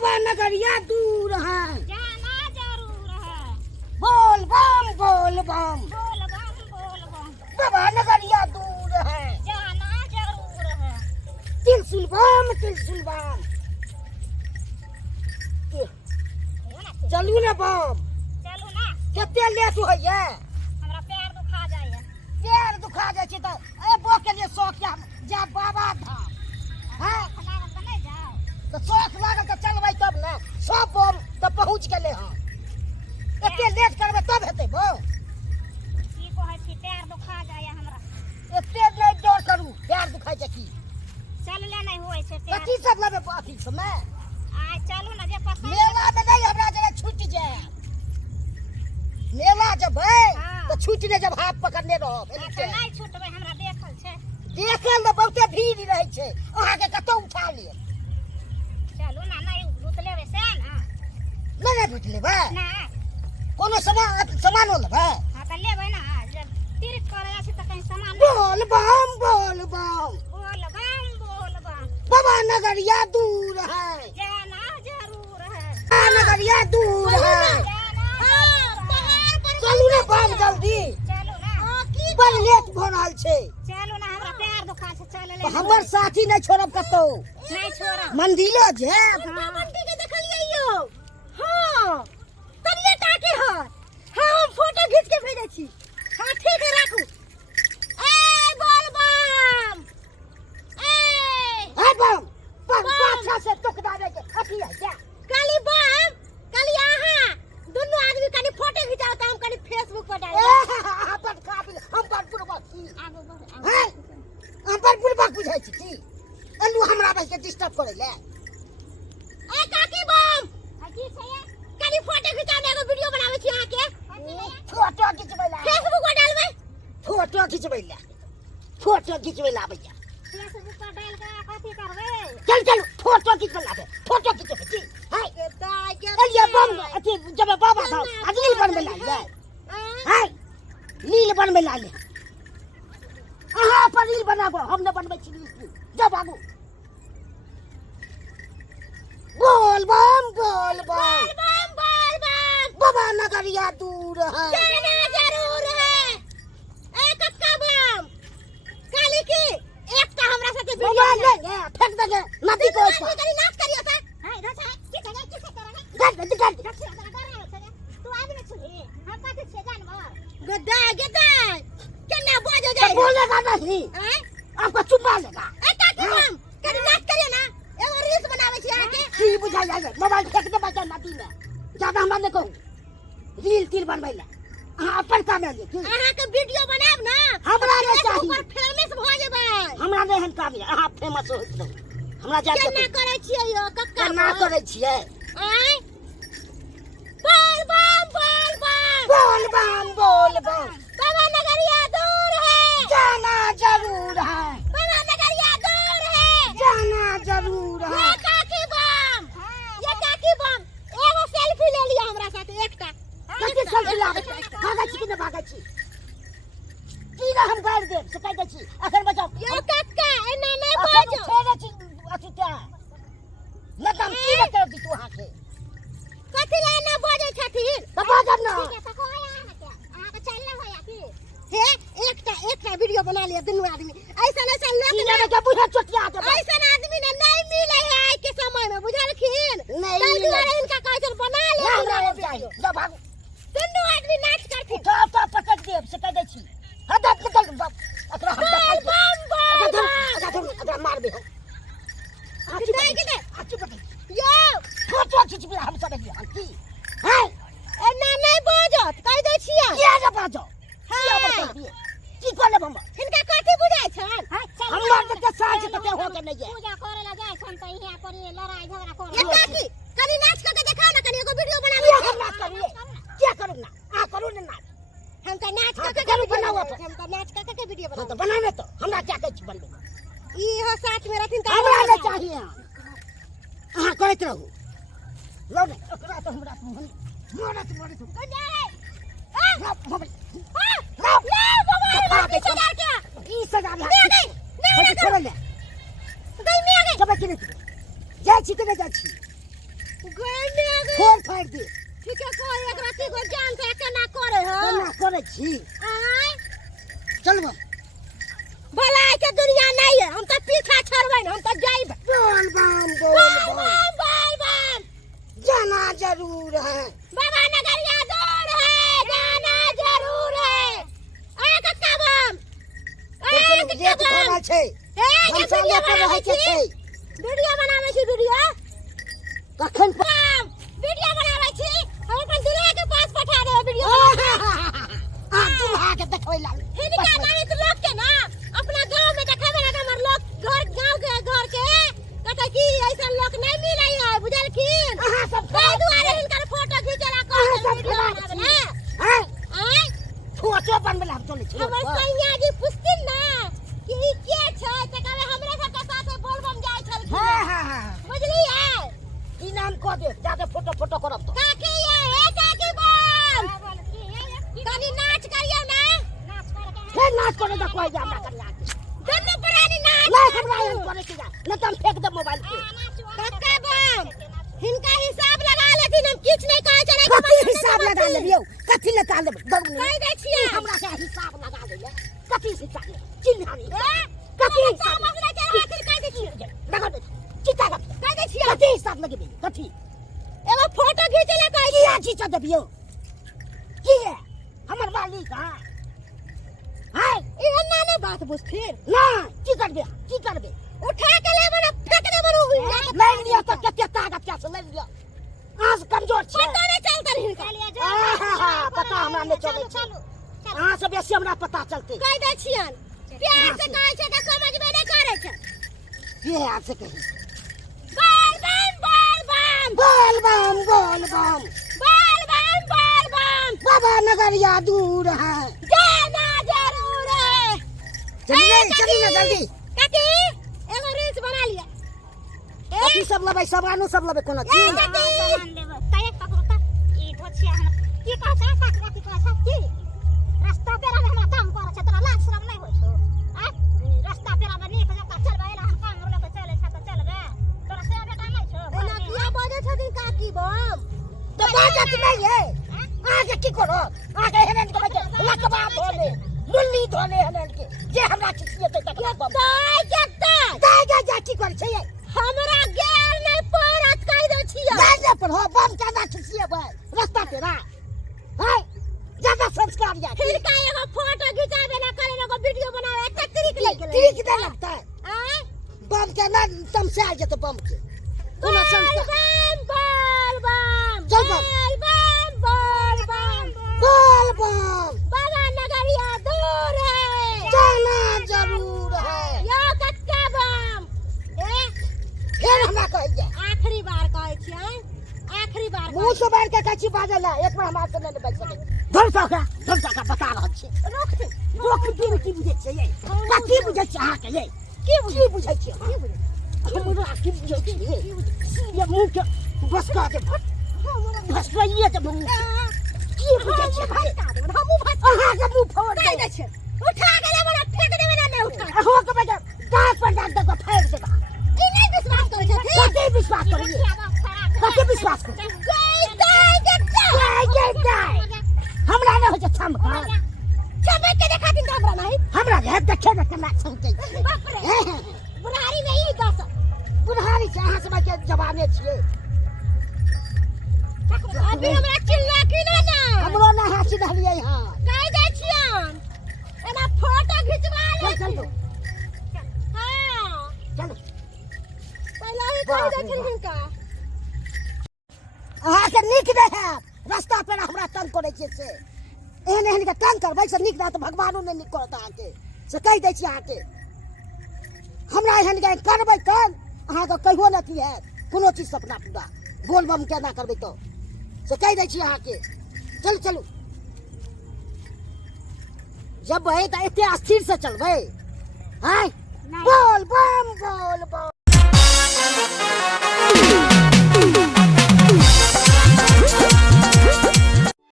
बाबा नगरिया दूर है, जाना जरूर है। बोल बम बोल बम, बोल बम बोल बम, बाबा नगरिया दूर है, जाना जरूर है। त्रिशूल बम त्रिशूल बम, चलू ना बम। चलू ना, केते लेट होइए, हमरा पैर दुखा जाइए। पैर दुखा जाइ छै त एबो के लिए शौक या जा बाबा धाम है लागल तऽ नहि जाउ। तो शौक लागल त चलबै तब ने, सब बम त पहुंच गेले हां। एते लेट करबै तब हेतै बो। की कहै छी, पैर दुखा जाइए हमरा। एते नहीं डर करू, पैर दुखाइ छै की चलले नहीं होइ छै पैर। कथी सब लेबै अथी समय आइ चलू ना, जे पसंद मेला में नहीं हमरा जगह छूट जाए। मेला जबै हाँ। तो छूट ने जब हाथ पकड़ने रहब अच्छा नहीं छूटबै, हमरा देखल छै। देखल में बहुते भीड़ रहे छै, अहाँ के कतौ उठा ले चलू ना, नहीं घुस लेबै से ना। नहीं बुझ लेबै, ना कोनो सामानो लेबै। हाँ तऽ लेबै ना, जब तीर्थ करे छै तऽ कहीं सामान बोल बम बोल बम, बोल बम बोल बम, बाबा नगरिया दूर है, जाना जरूर है। बाबा नगरिया दूर है। जाना पहाड़ पर चलू ने बम जल्दी, चलू ना। बड़ लेट भ रहल छै। चलू ना, हमरा पैर दुखा छै, चल ले। तो हमर साथी नहीं छोड़ब कतौ, नहीं छोड़ब। मंदिलो जाएब। बंटी के देखलियै यौ। हां तनिए टाके है। हां हम फोटो खींच के भेजै छी। हां ठीक है, राखू। ए बोल बम, ए है बम पाछा से टुकड़ा दे के अथी है क्या काली बम, काली आहा दुनू आदमी कनी फोटो खिंचाओ त हम कनी फेसबुक पर डाल हम पर काबिल हम पर पूर्वक छी आगो बढ़। है हम पर पूर्वक बुझाइ छी की अल्लू हमरा बस के डिस्टर्ब करे ले। ए काकी बम, की छै ये? कनी फोटो खिंचाने एगो वीडियो बनावे छी अहाँ के। फोटो खिंचबै ला, फेसबुक पर डालबै। फोटो खिंचबै ला, फोटो खिंचबै ला भैया। फेसबुक पर डाल के कथी करबै? चल चल फोटो खिंचबै ला, फोटो खिंचबै की है अलिया बम अथी जब बाबा था अजली बनबै ला ले है नील बनबै ला ले। अहाँ पर रील बनाबो, हम न बनबै छी रील। जब आगू बोल बम बोल बम, बम बोल बम, बाबा नगरिया दूर है, जाना जरूर है। ए कक्का बम, काली की एकटा हमरा साथे वीडियो मोबाइल ले ले फेंक दे नदी को ऊपर कनी नाच करियो त। हां इधर से की करे गद गद तू आबि न छुली, हम कथि छे जानवर गद्दा गद्दा केना बाजो जाय। बोलेगा नहीं, हैं आपका चुपा लेगा। ए काकी बम, कनी नाच करियो ना, एगो रील्स बनावे छी अहाँ के। की बुझा जाए मोबाइल फेंक दे बच्चा नदी में, ज्यादा हमरा नहीं कहू रील तीर बनबै ला। अहाँ अपन काम ले की अहाँ के वीडियो बनाब ना, हमरा नहीं फेसबुक चाहिए, पर फेमस भ जेबै। हमरा नहीं हम काम अहाँ फेमस हो जाओ, हमरा जा केना करे छियै यो कक्का ना बम? करे छियै। आय बोल बम बोल बम, बोल बम बोल बम, बाबा नगरिया दूर है, जाना जरूर है, बाबा नगरिया दूर है। जाना जरूर है। ये काकी बम, ये काकी बम, एगो सेल्फी ले लिया हमरा साथे एकटा। कथी सेल्फी लागे भागै छी कि नहीं भागै छी की ना हम गाड़ देब से कह दै छी अखन बचाओ। यो कक्का एना नहीं अखन बाजो। छोड़े छी अथी क्या न काम की न कर दी तू अहाँ के कथि ला एना बाजै छथिन? तो बाजब ना। ठीक है तो कोई अहाँ के, अहाँ के चलना होया की? हे एकटा वीडियो बना लिया दुनू आदमी। ऐसा की लोग लेबे के बुझा चोटिया दे ऐसा आदमी ना नहीं मिले है आज के समय में, बुझलखिन? नहीं ताहि मिले। दुआरे इनका कहै छै बना ले ना हमरा हमरा वीडियो। चाहिए जब भाग दुनू आदमी नाच करथिन। तो पकड़ देब से कह दै छी हद निकल बाप अकरा हम बोल देखाई बम बोल बम। अकरा मार दे हम हाथी नहीं के दे। हाथी पकड़ यो फोटो खिंचबे हम सब हम की है एना नहीं बाजत, कह दै छियै। किया न बाजो हाँ। किया बाजो दिए की कर लेब हम हिनका कथि बुझाइ छन? हमरा के साँझ तक हो के नहीं है। पूजा करे ला जाय छन त इहाँ पर लड़ाई झगड़ा करे। ये काकी कनी नाच के दिखाओ ना, कनी एगो वीडियो बनावे किया हम नाच करिए क्या करूँ ना आ करूँ ना नाच हम त नाच हाँ, के करू बनाओ अपन। हम त नाच के वीडियो हाँ तो बनावे। बनाने तो हमरा क्या कह छी बनबे ई हो साथ में रहथिन त हमरा नहीं चाहिए अहाँ करैत रहू लो ने ओकरा तो हमरा मोरत ई सजा ले छोड़ ले दई में आ गई। जब कि नहीं जाय छी कि नहीं जाय छी गइले आगे फोन फाड़ दे ठीक है को एक राती को जान से केना करे हो केना करे छी आय चल बम भलाई के दुनिया नहीं है हम तो पीछा छोड़बै हम तो जाइब बोल बम बोल बम जाना जरूर है बाबा नगरिया दूर है जाना जरूर है आ कक्का बम ये तो खाना छै हम संगे पर रहै छै वीडियो बनाबै छी वीडियो कखन बम वीडियो बनाबै छी हम अपन दुल्हा के पास पठा देब वीडियो आ दुल्हा के देखबै ला हिनका गणित लोग के ना अपना गांव में देखाबे ना हमर लोग घर के कतै की ऐसा लोग नहीं मिलै है बुझलखिन अहाँ सब ताहि दुआरे हिनकर फोटो खींचला कहत वीडियो बनाबे ना आय फोटो बनबे ला चलै छी हमर सैया जी पुछथिन ना कि ई के छै त कहबे हमरे सब के साथे बोलबम जाय छलखिन हां बुझलियै ई नाम क दे जाके फोटो करब तो काकी ये काकी बम कनी नाच करियो ना फिर नाच करे त कोई जा ना करिया दुनू प्राणी नाच नहीं हमरा एहन करे के जा न त हम फेंक दे मोबाइल के कक्का बम हिनका हिसाब लगा लेथिन हम किछ नहीं कहै छै कथी हिसाब लगा लेबियो कथी लगा लेब दौड़ कहि दै छियै हमरा से हिसाब लगा देले कथी हिसाब चिन्हानी कथी हिसाब मसला चला आखिर कहि दै छियै देखो चिता कहि दै छियै कथी हिसाब लगेबी कथी एगो फोटो खींचले कहै किया खींच देबियो की है हमर मालिक हां एना ने बात बुझथिन ना की करबे उठा के लेबे ना फेंक देबे रू ले लिया तो कते ताकत क्या से ले लिया आज कमजोर छै पता नहीं चलता हिनका पता हमरा नहीं चले छै अहाँ से बेसी हमरा पता चलते कहि दै छियन प्यार से कहै छै त समझबे नहीं करै छै ये आज से कही बोल बम बोल बम बाबा नगरिया दूर है जाना जरूर है चलिए ना जल्दी काकी एगो रील्स बना लिया कथी सब लेबै सबरानो सब लेबै कोनो ए चीज काकी तय पकड़ो त ई ढोछिया हम की कहै छै काकी कहै छै की रास्ता पेरा में हमरा काम करे छै तोरा लाज शरम नहीं होय छौ आ रास्ता पेरा में नीक जका चलबै एला हम काम लेके चले छै त चलबे तोरा से बेटा नहीं छौ एना किया बाजै छथिन काकी बम तो बाजत नहीं है आगे की करो आगे हेरन के बजे लकबा धोले मुल्ली धोले हेरन के जे हमरा किछिए त तक दाई जा की कर छै हमरा ज्ञान नहीं पड़त कहि दै छियै दाई पर हो बम का ना किछिए भाई रास्ता पेरा हाय ज्यादा संस्कार या फिर का एगो फोटो खिंचाबे ना करे एगो वीडियो बनावे एते तरीक लग गेलै ठीक दे लगता है आ बम के ना तमसा जेत बम के कोनो संस्कार बोल बम चल बम बोल बम बाबा नगरिया दूर है जाना जरूर है यो कक्का बम ए फिर हमरा कहिए आखिरी बार कहै छियै आखिरी बार मुंह से बाहर के कच्ची बाजल है एक बार हमरा से नहीं बच सके धर सका बता रहल छी रुक दिन की बुझे छै ये कथी बुझे छै अहाँ के ये की बुझे छै हमरा की बुझे छै ये मुंह के बस का के बस रहिए त मुंह की बुझे छै भाई हमहु भात अहाँ के मुंह फोड़ कहि दै छै उठा के लेबे ना फेंक देबे ना नहीं उठा हो के बजा दांत पर दांत को फाड़ देबा ई नहीं विश्वास करै छथिन कथी विश्वास करिए कथी विश्वास करिए हमरा नहीं हो छै छमका चमक के देखाथिन त हमरा नहीं हमरा घर देखे न केना छमकै बाप रे बुढ़ारी में ई दस बुढ़ारी छै अहाँ सब के जवाने छियै अभी हमरा चिल्ला की ना हमरो ना हाथ धलियै हां कहि दै छियन एना फोटो खिचवा ले चल हां चल पहले ही कहि दै छन हिनका अहाँ के नीक दे है रास्ता पर हमरा तंग करे छियै से एहन के तंग करबै से नीक रहत भगवानो ने नीक करत अहाँ के से कहि दै छी अहाँ के हमरा एहन के करबै तन अहाँ के कहियो न की है कोनो चीज सपना पूरा बोल बम केना करबै तो से कहि दै छी अहाँ के चलू जब है त एते अस्थिर से चलबै हैं बोल बम